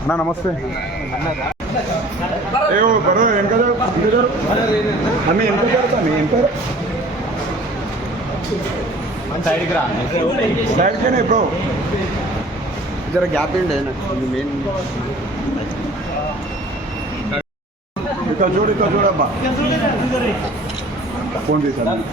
అన్నా నమస్తే. ఏ బరో ఎంత జరు, వెనక ఎంత అన్న వెనక జరుగుతా వెనక సైడ్కేనే బ్రో జర గ్యాప్ ఏంటి మెయిన్ ఇక్కడ చూడు ఇక్కడ చూడబ్బా ఫోన్ తీసాను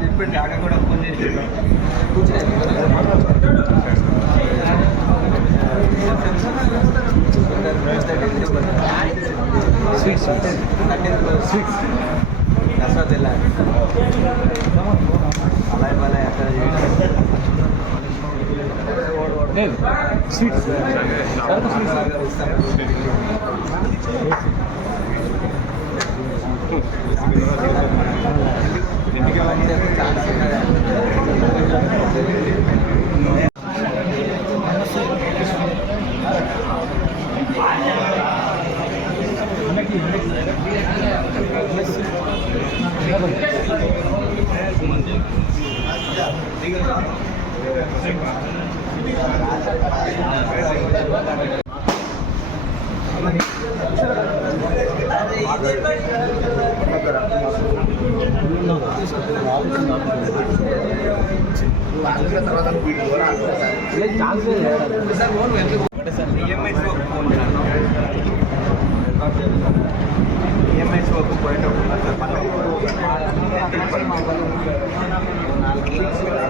చెప్పండి ఆడ కూడా ఫోన్ చేసి స్వీట్స్ స్వీట్స్ రసగుల్లా అలాగే అక్కడ చేయడం ಸ್ವೀಟ್ Thank you. ఈఎంఐస్ వరకు పోయేటప్పుడు సార్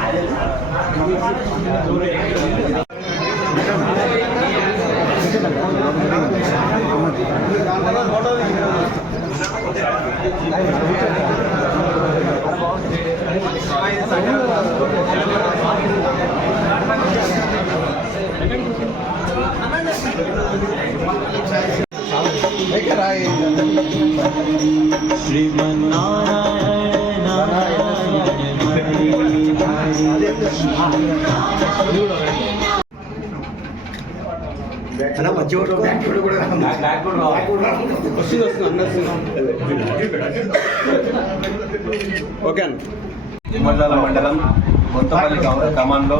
श्रीमन्नारायण ఓకే అన్న. మండల మండలం మొత్తపల్లి గౌరవ కమాన్లో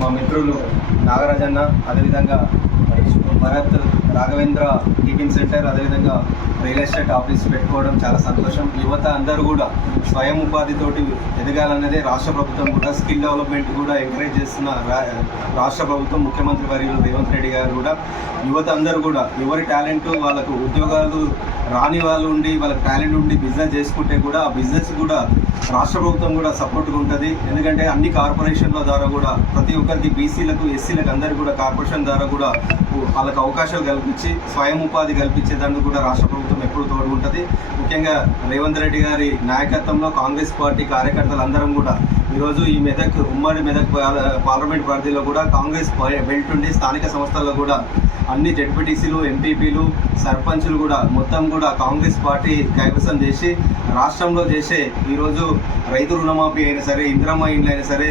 మా మిత్రులు నాగరాజన్న అదేవిధంగా భరత్ రాఘవేంద్ర టిఫిన్ సెంటర్ అదేవిధంగా రియల్ ఎస్టేట్ ఆఫీస్ పెట్టుకోవడం చాలా సంతోషం. యువత అందరూ కూడా స్వయం ఉపాధితోటి ఎదగాలన్నదే రాష్ట్ర ప్రభుత్వం కూడా స్కిల్ డెవలప్మెంట్ కూడా ఎంకరేజ్ చేస్తున్న రా- రాష్ట్ర ప్రభుత్వం ముఖ్యమంత్రి వర్యులు రేవంత్ రెడ్డి గారు కూడా. యువత అందరూ కూడా ఎవరి టాలెంట్ వాళ్ళకు ఉద్యోగాలు రాని వాళ్ళు ఉండి వాళ్ళ టాలెంట్ ఉండి బిజినెస్ చేసుకుంటే కూడా ఆ బిజినెస్ కూడా రాష్ట్ర ప్రభుత్వం కూడా సపోర్ట్గా ఉంటుంది. ఎందుకంటే అన్ని కార్పొరేషన్ల ద్వారా కూడా ప్రతి ఒక్కరికి బీసీలకు ఎస్సీలకు అందరికీ కూడా కార్పొరేషన్ ద్వారా కూడా వాళ్ళకి అవకాశాలు కల్పించి స్వయం ఉపాధి కల్పించేదానికి కూడా రాష్ట్ర ప్రభుత్వం ఎప్పుడు తోడుకుంటుంది ముఖ్యంగా రేవంత్ రెడ్డి గారి నాయకత్వంలో కాంగ్రెస్ పార్టీ కార్యకర్తలు అందరం కూడా ఈరోజు ఈ మెదక్ ఉమ్మడి మెదక్ పార్లమెంట్ పరిధిలో కూడా కాంగ్రెస్ బెల్ట్ ఉండి స్థానిక సంస్థల్లో కూడా అన్ని జెడ్పీటీసీలు ఎంపీపీలు సర్పంచులు కూడా మొత్తం కూడా కాంగ్రెస్ పార్టీ కైవసం చేసి రాష్ట్రంలో చేసే ఈరోజు రైతు రుణమాఫీ అయినా సరే ఇందిరమ్మ ఇండ్లు అయినా సరే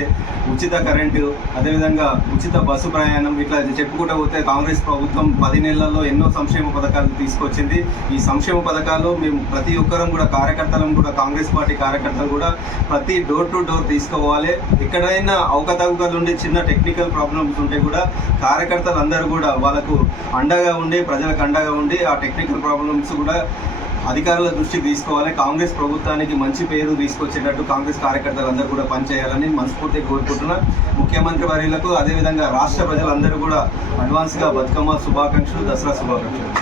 ఉచిత కరెంటు అదేవిధంగా ఉచిత బస్సు ప్రయాణం ఇట్లా చెప్పుకుంటూ పోతే కాంగ్రెస్ ప్రభుత్వం పది నెలల్లో ఎన్నో సంక్షేమ పథకాలు తీసుకొచ్చింది. ఈ సంక్షేమ పథకాలు మేము ప్రతి ఒక్కరం కూడా కార్యకర్తలం కూడా కాంగ్రెస్ పార్టీ కార్యకర్తలు కూడా ప్రతి డోర్ టు డోర్ తీసుకోవాలి. ఎక్కడైనా అవకతవకలు ఉండి చిన్న టెక్నికల్ ప్రాబ్లమ్స్ ఉంటే కూడా కార్యకర్తలు అందరూ కూడా వాళ్ళకు అండగా ఉండి ప్రజలకు అండగా ఉండి ఆ టెక్నికల్ ప్రాబ్లమ్స్ కూడా అధికారుల దృష్టికి తీసుకోవాలి. కాంగ్రెస్ ప్రభుత్వానికి మంచి పేరు తీసుకొచ్చేటట్టు కాంగ్రెస్ కార్యకర్తలు అందరూ కూడా పనిచేయాలని మనస్ఫూర్తిగా కోరుకుంటున్నా. ముఖ్యమంత్రి వర్యులకు అదేవిధంగా రాష్ట్ర ప్రజలందరూ కూడా అడ్వాన్స్గా బతుకమ్మ శుభాకాంక్షలు దసరా శుభాకాంక్షలు.